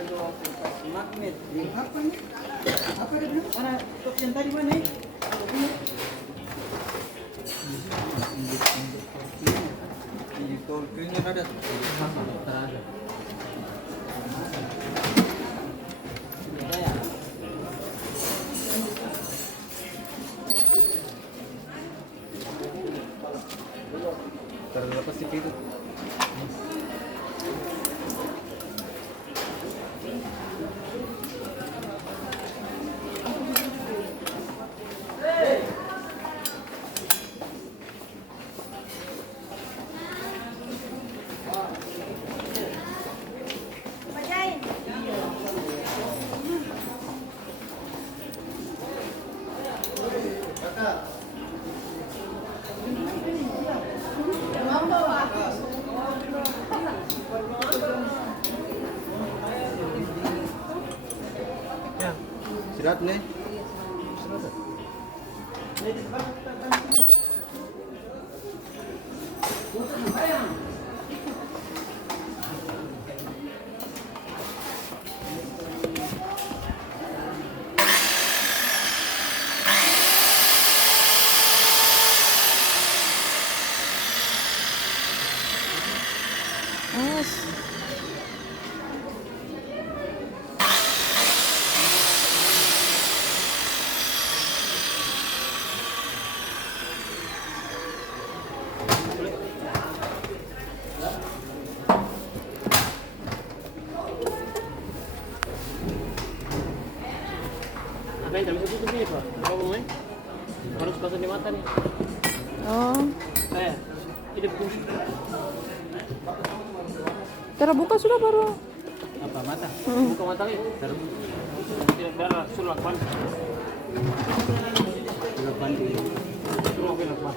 Magnet. Apa nih? Apa dia bilang? Mana top yang tadi mana? Di tolkingnya ada. Terada. Ada ya? Terlepas itu. Sirat nih. Apa yang terlalu tutup nih Pak? Kalau mau harus pasang di mata nih. Oh, Ini bungkus. terbuka sudah baru. Apa mata? Buka mata nih. Tidak darah sulak pan. Sulak pan. Sulak pan.